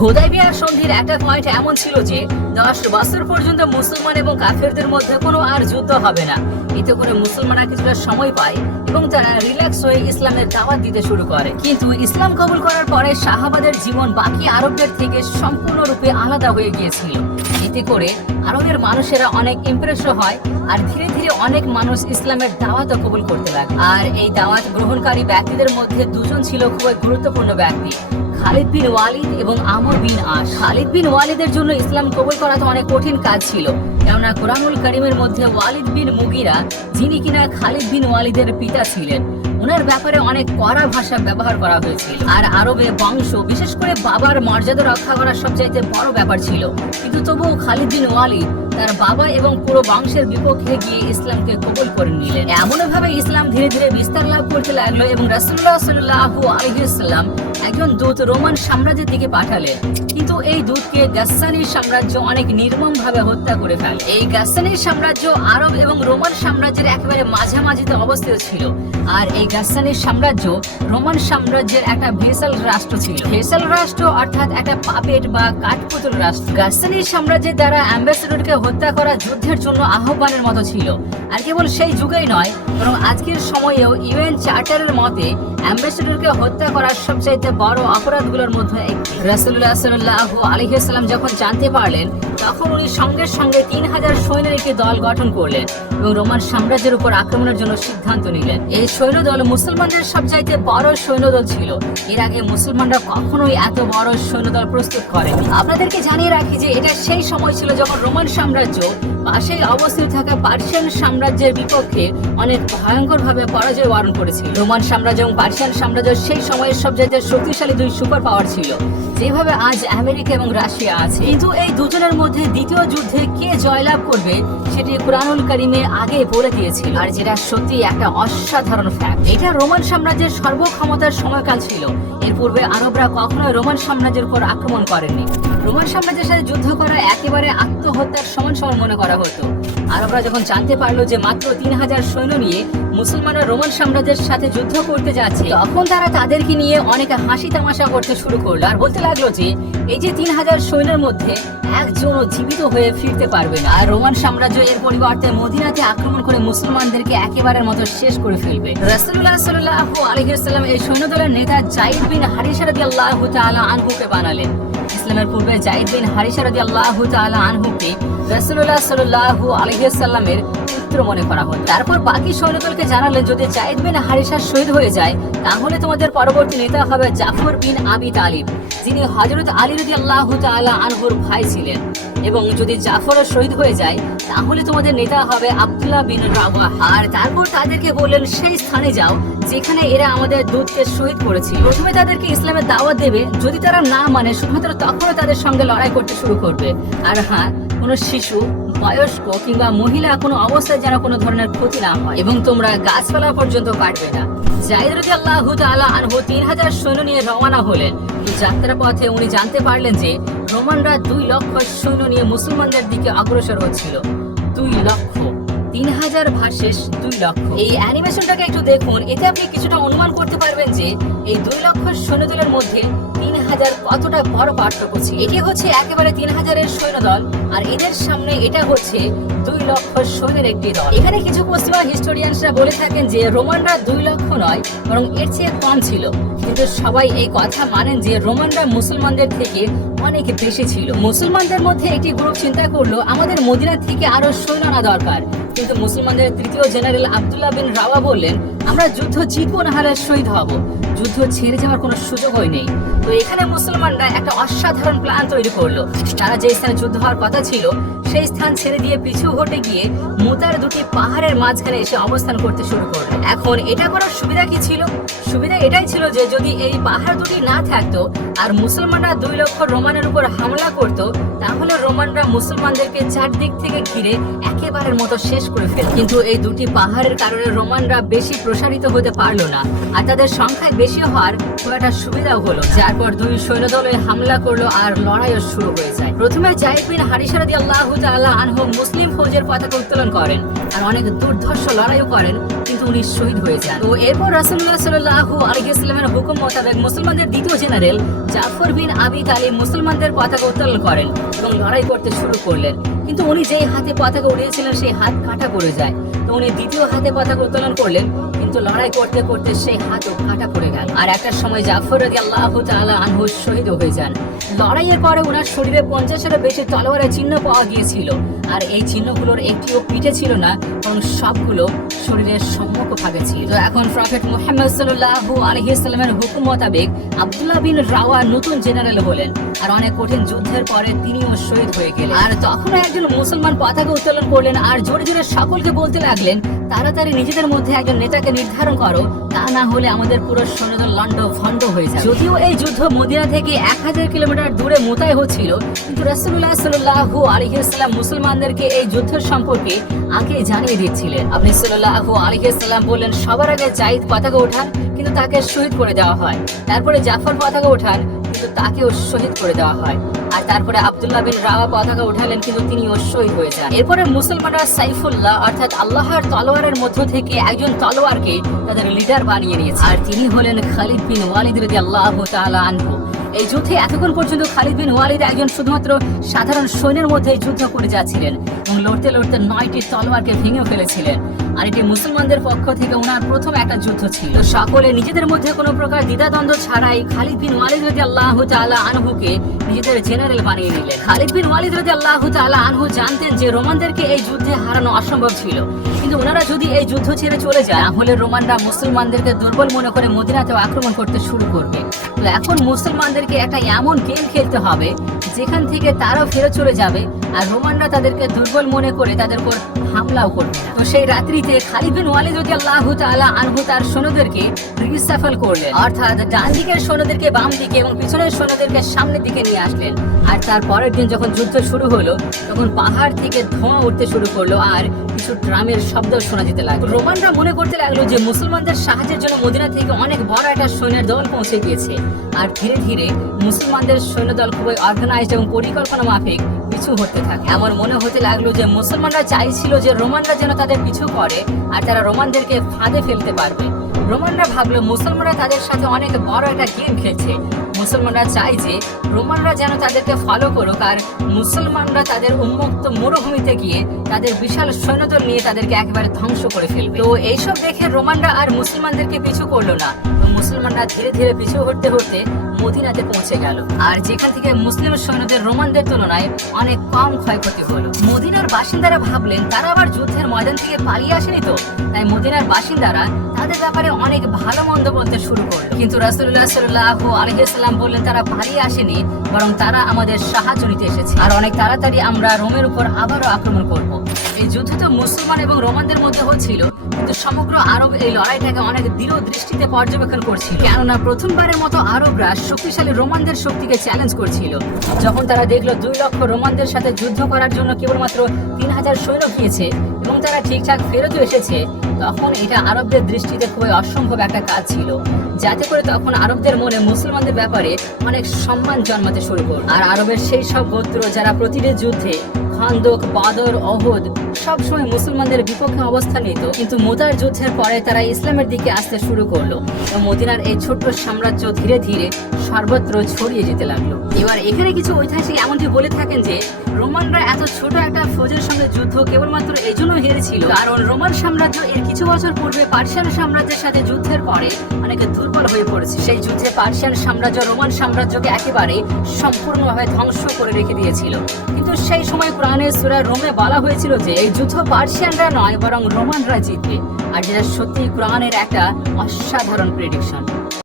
হুদাইবিয়ার সন্ধির একটা পয়েন্ট এমন ছিল যে, দশ বছর পর্যন্ত মুসলমান এবং কাফেরদের মধ্যে কোনো আর যুদ্ধ হবে না। এতে করে মুসলমানরা কিছুটা সময় পায় এবং তারা রিল্যাক্স হয়ে ইসলামের দাওয়াত দিতে শুরু করে। কিন্তু ইসলাম কবুল করার পরে শাহাবাদের জীবন বাকি আরবদের থেকে সম্পূর্ণরূপে আলাদা হয়ে গিয়েছিল। এতে করে আরবের মানুষেরা অনেক ইমপ্রেস হয় আর ধীরে ধীরে অনেক মানুষ ইসলামের দাওয়াতও কবুল করতে লাগে আর এই দাওয়াত গ্রহণকারী ব্যক্তিদের মধ্যে দুজন ছিল খুবই গুরুত্বপূর্ণ ব্যক্তি। খালিদ বিন ওয়ালিদ এবং আমর বিন আস। খালিদ বিন ওয়ালিদের জন্য ইসলাম কবুল করা তো অনেক কঠিন কাজ ছিল। কেননা কোরআনুল করিমের মধ্যে ওয়ালিদ বিন মুগিরা, যিনি কিনা খালিদ বিন ওয়ালিদের পিতা ছিলেন ওনার ব্যাপারে অনেক কড়া ভাষা ব্যবহার করা হয়েছিল। আর আরবে বংশ, বিশেষ করে বাবার মর্যাদা রক্ষা করা সবচাইতে বড় ব্যাপার ছিল। কিন্তু তবুও খালিদ বিন ওয়ালিদ তার বাবা এবং পুরো বংশের বিপক্ষে গিয়ে ইসলামকে কবুল করে নিলেন। এমন ভাবে ইসলাম ধীরে ধীরে বিস্তার লাভ করতে লাগল এবং রাসুল্লাহ সাল্লাহু আলহিসাল্লাম একজন দূত রোমান সাম্রাজ্যের দিকে পাঠালেন কিন্তু এই দূতকে গাসানির সাম্রাজ্য অনেক নির্মম ভাবে হত্যা করে ফেলে। এই গাসানির সাম্রাজ্য আরব এবং রোমান সাম্রাজ্যের একেবারে মাঝামাঝিতে অবস্থিত ছিল। আর এই গাসানির সাম্রাজ্য রোমান সাম্রাজ্যের একটা ভেসাল রাষ্ট্র ছিল। ভেসাল রাষ্ট্র অর্থাৎ একটা পাপেট বা কাঠপুতুল রাষ্ট্র। গাসানির সাম্রাজ্যের দ্বারা অ্যাম্বাসেডরকে হত্যা করা যুদ্ধের জন্য আহ্বানের মতো ছিল। আর কেবল সেই যুগেই নয়, বরং আজকের সময়েও ইউএন চার্টারের মতে অ্যাম্বাসেডরকে হত্যা করার সবচাইতে বড় অপরাধগুলোর মধ্যে রাসুল্লাহ সাল্লাহ আলহিসাল্লাম যখন জানতে পারলেন, তখন উনি সঙ্গে সঙ্গে তিন হাজার সৈন্যের একটি দল গঠন করলেন এবং রোমান সাম্রাজ্যের উপর আক্রমণের জন্য সিদ্ধান্ত নিলেন। এই সৈন্যদল মুসলমানদের সবচাইতে বড় সৈন্যদল ছিল। এর আগে মুসলমানরা কখনোই এত বড় সৈন্যদল প্রস্তুত করেনি। আপনাদেরকে জানিয়ে রাখি যে এটা সেই সময় ছিল যখন রোমান সাম্রাজ্য পাশেই অবস্থিত থাকা পার্সিয়ান সাম্রাজ্যের বিপক্ষে অনেক ভয়ঙ্কর ভাবে পরাজয় বরণ করেছিল। রোমান সাম্রাজ্য এবং পার্সিয়ান সাম্রাজ্য সেই সময়ের সব সবচাইতে শক্তিশালী দুই সুপার পাওয়ার ছিল। যেভাবে আজ আমেরিকা এবং রাশিয়া আছে। কিন্তু এই দুজনের মধ্যে দ্বিতীয় যুদ্ধে কে জয়লাভ করবে, সেটি কুরআনুল কারিমে আগে বলে দিয়েছিল। আর যেটা সত্যি একটা অসাধারণ ফ্যাক্ট এটা রোমান সাম্রাজ্যের সর্বক্ষমতার সময়কাল ছিল। এর পূর্বে আরবরা কখনোই রোমান সাম্রাজ্যের উপর আক্রমণ করেননি। রোমান সাম্রাজ্যের সাথে যুদ্ধ করা একেবারে আত্মহত্যার সমান সমান মনে করা হতো। আরবরা যখন জানতে পারল যে মাত্র তিন হাজার সৈন্য নিয়ে মুসলমানরা রোমান সাম্রাজ্যের সাথে যুদ্ধ করতে যাচ্ছে, তখন তারা তাদেরকে নিয়ে অনেক হাসি তামাশা করতে শুরু করল। আর বলতে লাগল যে এই যে তিন হাজার সৈন্যের মধ্যে একজনও জীবিত হয়ে ফিরতে পারবে না। আর রোমান সাম্রাজ্য এর পরিবর্তে মদিনাতে আক্রমণ করে মুসলমানদেরকে একেবারের মতো শেষ করে ফেলবে। রাসূলুল্লাহ সাল্লাল্লাহু আলাইহি ওয়াসাল্লাম এই সৈন্যদলের নেতা জাইদ বিন হারিসা রাদিয়াল্লাহু তাআলা আনহুকে বানালেন। ইসলামের পূর্বে জাইদ বিন হারিসা রাদিয়াল্লাহু তাআলা আনহুকে রাসূলুল্লাহ সাল্লাল্লাহু আলাইহি ওয়াসাল্লামের মনে করা হয় তারপর বাকি সৈন্যদলকে জানালেন যদি জাইদ বিন হারিসা শহীদ হয়ে যায়, তাহলে তোমাদের পরবর্তী নেতা হবে জাফর বিন আবি তালিব, যিনি হযরত আলী রাদিয়াল্লাহু তাআলা আনহুর ভাই ছিলেন। এবং যদি জাফরও শহীদ হয়ে যায়, তাহলে তোমাদের নেতা হবে আব্দুল্লাহ বিন রাওয়াহ। আর তারপর তাদেরকে বললেন, সেই স্থানে যাও, যেখানে এরা আমাদের দূতকে শহীদ করেছিল। প্রথমে তাদেরকে ইসলামের দাওয়াত দেবে। যদি তারা না মানে শুধুমাত্র তখনও তাদের সঙ্গে লড়াই করতে শুরু করবে। আর হ্যাঁ কোনো শিশু, বয়স্ক কিংবা মহিলা কোনো অবস্থায় যেন কোনো ধরনের ক্ষতি না হয় এবং তোমরা গাছপালা পর্যন্ত কাটবে না। জাহিদ রাজি আল্লাহ তাআলা আনহু তিন হাজার সৈন্য নিয়ে রওনা হলেন। যাত্রা পথে উনি জানতে পারলেন যে রোমানরা দুই লক্ষ সৈন্য নিয়ে মুসলমানদের দিকে অগ্রসর হচ্ছিল। দুই লক্ষ, তিন হাজার ভার্সেস দুই লক্ষ। এই অ্যানিমেশনটাকে একটু দেখুন, এতে আপনি কিছুটা অনুমান করতে পারবেন যে এই দুই লক্ষ সৈন্যদলের মধ্যে তিন হাজার কতটা বড় পার্থক্য ছিল? এটি হচ্ছে একেবারে তিন হাজারের সৈন্যদল আর এদের সামনে এটা হচ্ছে দুই লক্ষ সৈন্যের একটি দল। এখানে কিছু পশ্চিমা হিস্টোরিয়ানসরা বলে থাকেন যে রোমানরা দুই লক্ষ নয়, বরং এর চেয়ে কম ছিল। কিন্তু সবাই এই কথা মানেন যে রোমানরা মুসলমানদের থেকে অনেক বেশি ছিল। মুসলমানদের মধ্যে একটি গ্রুপ চিন্তা করল, আমাদের মদিনা থেকে আরও সৈন্য আনা দরকার। কিন্তু মুসলমানদের তৃতীয় জেনারেল আবদুল্লাহ বিন রাওয়া বললেন আমরা যুদ্ধ জিতবো না হলে শহীদ হব। যুদ্ধ ছেড়ে যাওয়ার কোনো সুযোগ হয় নেই। তো এখানে মুসলমানরা একটা অসাধারণ প্ল্যান তৈরি করল। তারা যে স্থানে যুদ্ধ হওয়ার কথা ছিল, সেই স্থান ছেড়ে দিয়ে পিছু হটে গিয়ে মুতার দুটি পাহাড়ের মাঝখানে এসে অবস্থান করতে শুরু করল। এখন এটা করার সুবিধা কি ছিল? সুবিধা এটাই ছিল যে যদি এই পাহাড় দুটি না থাকতো আর মুসলমানরা দুই লক্ষ রোমানের উপর হামলা করত, তাহলে রোমানরা মুসলমানদেরকে চারদিক থেকে ঘিরে একেবারের মতো শেষ করে ফেল কিন্তু এই দুটি পাহাড়ের কারণে রোমানরা বেশি প্রসারিত হতে পারল না। আর তাদের সংখ্যায় বেশি হওয়ার খুব একটা সুবিধাও হলো। যার পর দুই সৈন্যদলে হামলা করল আর লড়াইও শুরু হয়ে যায়। প্রথমে জাইদ বিন হারিসারাদি আল্লাহ তাআলা আনহু মুসলিম ফৌজের পতাকা উত্তোলন করেন। আর অনেক দুর্ধর্ষ লড়াইও করেন। উনি শহীদ হয়ে যান। তো এরপর রাসূলুল্লাহ সাল্লাহ ওয়াসাল্লামের হুকুম মোতাবেক মুসলমানদের দ্বিতীয় জেনারেল জাফর বিন আবি তালিব মুসলমানদের পতাকা উত্তোলন করেন এবং লড়াই করতে শুরু করলেন। কিন্তু উনি যেই হাতে পতাকা উড়িয়েছিলেন, সেই হাত কাটা পড়ে যায়। তো উনি দ্বিতীয় হাতে পতাকা উত্তোলন করলেন, কিন্তু লড়াই করতে করতে সেই হাতও কাটা পড়ে গেল। আর একটা সময় জাফর রাজি আল্লাহ তাআলা আনহু শহীদ হয়ে যান। লড়াইয়ের পরে ওনার শরীরে পঞ্চাশেরও বেশি তলোয়ারের চিহ্ন পাওয়া গিয়েছিল। আর এই চিহ্নগুলোর একটিও পিঠে ছিল না এবং সবগুলো শরীরের সম্মুখ ভাগে ছিল। তো এখন প্রফেট মুহাম্মদ সাল্লাল্লাহু আলাইহি হুকুম মোতাবেক আব্দুল্লাহ বিন রাওয়া নতুন জেনারেল হলেন আর অনেক কঠিন যুদ্ধের পরে তিনিও শহীদ হয়ে গেলেন। আর তখন একজন মুসলমান পতাকা উত্তোলন করলেন আর জোরে জোরে সকলকে বলতে লাগলেন, তাড়াতাড়ি নিজেদের মধ্যে একজন নেতাকে নির্ধারণ করো, তা না হলে আমাদের পুরো সৈন্যদল লন্ড ভন্ড হয়ে যায় যদিও এই যুদ্ধ মদিনা থেকে এক হাজার কিলোমিটার দূরে মোতায় হচ্ছিল, কিন্তু রাসূলুল্লাহ সাল্লাল্লাহু আলাইহি মুসলমানদেরকে এই যুদ্ধের সম্পর্কে আগে জানিয়ে দিচ্ছিলেন। আপনি সাল্লাল্লাহু আলাইহি সাল্লাম বললেন, সবার আগে জাইদ পতাকা ওঠান, কিন্তু তাকে শহীদ করে দেওয়া হয়। তারপরে জাফর পতাকা ওঠান, কিন্তু তাকেও শহীদ করে দেওয়া হয়। আর তারপরে আব্দুল্লাহ বিন রাওয়া পতাকা উঠালেন কিন্তু তিনিও শহীদ হয়ে যান। এরপরে মুসলমানরা সাইফুল্লাহ, অর্থাৎ আল্লাহর তলোয়ারের মধ্য থেকে একজন তলোয়ারকে তাদের লিডার বানিয়ে নিয়েছে। আর তিনি হলেন খালিদ বিন ওয়ালিদ আল্লাহ তাআলা আনহু। এই যুদ্ধে এতক্ষণ পর্যন্ত খালিদ বিন ওয়ালিদ একজন শুধুমাত্র সাধারণ সৈন্যের মধ্যে যুদ্ধ করে যাচ্ছিলেন এবং লড়তে লড়তে নয়টি তলোয়ারকে ভেঙে ফেলেছিলেন। আর এটি মুসলমানদের পক্ষ থেকে ওনার প্রথম একটা যুদ্ধ ছিল। সকলে নিজেদের মধ্যে কোনো প্রকার দ্বিধাদ্বন্দ্ব ছাড়াই খালিদ বিন ওয়ালিদ রাজি আল্লাহ তাআলা আনহুকে নিজেদের জেনারেল বানিয়ে নিলেন। খালিদ বিন ওয়ালিদ রাজি আল্লাহ তাআলা আনহু জানতেন যে রোমানদেরকে এই যুদ্ধে হারানো অসম্ভব ছিল। কিন্তু ওনারা যদি এই যুদ্ধ ছেড়ে চলে যায়, তাহলে রোমানরা মুসলমানদেরকে দুর্বল মনে করে মদিনাতেও আক্রমণ করতে শুরু করবে। তো এখন মুসলমানদেরকে একটা এমন গেম খেলতে হবে, যেখান থেকে তারাও ফিরে চলে যাবে। আর রোমানরা তাদেরকে দুর্বল মনে করে তাদের উপর হামলাও করবে। তো সেই রাত্রিতে খালিদ বিন ওয়ালিদ রাদিয়াল্লাহু তাআলা আনহু তার সৈন্যদেরকে রিসাফল করলেন। অর্থাৎ ডান দিকের সৈন্যদেরকে বাম দিকে এবং পিছনের সৈন্যদেরকে সামনের দিকে নিয়ে আসলেন। আর তার পরের দিন যখন যুদ্ধ শুরু হলো, তখন পাহাড় থেকে ধোঁয়া উঠতে শুরু করল আর কিছু ড্রামের শব্দ শোনা যেতে লাগল। রোমানরা মনে করতে লাগল যে মুসলমানদের সাহায্যের জন্য মদিনা থেকে অনেক বড় একটা সৈন্যের দল পৌঁছে গিয়েছে। আর ধীরে ধীরে মুসলমানদের সৈন্যদল খুবই অর্গানাইজড এবং পরিকল্পনা মাফিক পিছু হতে থাকে। এমন মনে হতে লাগল যে মুসলমানরা চাইছিল যে রোমানরা যেন তাদের পিছু করে আর তারা রোমানদেরকে ফাঁদে ফেলতে পারবে। রোমানরা ভাবলো মুসলমানরা তাদের সাথে অনেক বড় একটা গেম খেলছে। মুসলমানরা চাই যে রোমানরা যেন তাদেরকে ফলো করুক আর মুসলমানরা তাদের উন্মুক্ত মরুভূমিতে গিয়ে তাদের বিশাল সৈন্যদল নিয়ে তাদেরকে একেবারে ধ্বংস করে ফেলবে। তো এইসব দেখে রোমানরা আর মুসলমানদেরকে পিছু করল না। মুসলমানরা ধীরে ধীরে পিছু হতে হটতে মদিনাতে পৌঁছে গেল। আর যেখান থেকে মুসলিম সৈন্যদের রোমানদের তুলনায় অনেক কম ক্ষয়ক্ষতি হলো। মদিনার বাসিন্দারা ভাবলেন, তারা আবার যুদ্ধের ময়দান থেকে পালিয়ে আসেনি তো? তাই মদিনার বাসিন্দারা তাদের ব্যাপারে অনেক ভালো মন্দ বলতে শুরু করল। কিন্তু রাসূলুল্লাহ সাল্লাল্লাহু আলাইহি সাল্লাম বললেন, তারা পালিয়ে আসেনি, বরং তারা আমাদের সাহায্য নিতে এসেছে। আর অনেক তাড়াতাড়ি আমরা রোমের উপর আবারও আক্রমণ করব। এই যুদ্ধ তো মুসলমান এবং রোমানদের মধ্যে হচ্ছিল, কিন্তু সমগ্র আরব এই লড়াইটাকে অনেক দৃঢ় দৃষ্টিতে পর্যবেক্ষণ করছিল। কেননা প্রথমবারের মতো আরবরা শক্তিশালী রোমানদের শক্তিকে চ্যালেঞ্জ করছিল। যখন তারা দেখল দুই লক্ষ রোমানদের সাথে যুদ্ধ করার জন্য কেবলমাত্র তিন হাজার সৈন্য গিয়েছে এবং তারা ঠিকঠাক ফেরতও এসেছে, তখন এটা আরবদের দৃষ্টিতে খুবই অসম্ভব একটা কাজ ছিল। যাতে করে তখন আরবদের মনে মুসলমানদের ব্যাপারে অনেক সম্মান জন্মাতে শুরু করল। আর আরবের সেই সব গোত্র যারা প্রতিটি যুদ্ধে খান্দক, বাদর, অহদ সবসময় মুসলমানদের বিপক্ষে অবস্থান নিত, কিন্তু মোতার যুদ্ধের পরে তারা ইসলামের দিকে আসতে শুরু করল। মদিনার এই ছোট্ট সাম্রাজ্য ধীরে ধীরে সর্বত্র ছড়িয়ে যেতে লাগল। এবার এখানে কিছু ঐতিহাসিক এমনটি বলে থাকেন যে, রোমানরা এত ছোট একটা ফৌজের সঙ্গে যুদ্ধ কেবলমাত্র এই জন্য হেরেছিল, কারণ রোমান সাম্রাজ্য এর কিছু বছর পূর্বে পার্সিয়ান সাম্রাজ্যের সাথে যুদ্ধের পরে অনেকে দুর্বল হয়ে পড়েছে। সেই যুদ্ধে পার্সিয়ান সাম্রাজ্য রোমান সাম্রাজ্যকে একেবারে সম্পূর্ণভাবে ধ্বংস করে রেখে দিয়েছিল। কিন্তু সেই সময় কোরআনের সূরা রোমে বলা হয়েছিল যে, এই যুদ্ধ পার্সিয়ানরা নয়, বরং রোমানরা জিতবে। আর যেটা সত্যি, কোরআনের একটা অসাধারণ প্রেডিকশন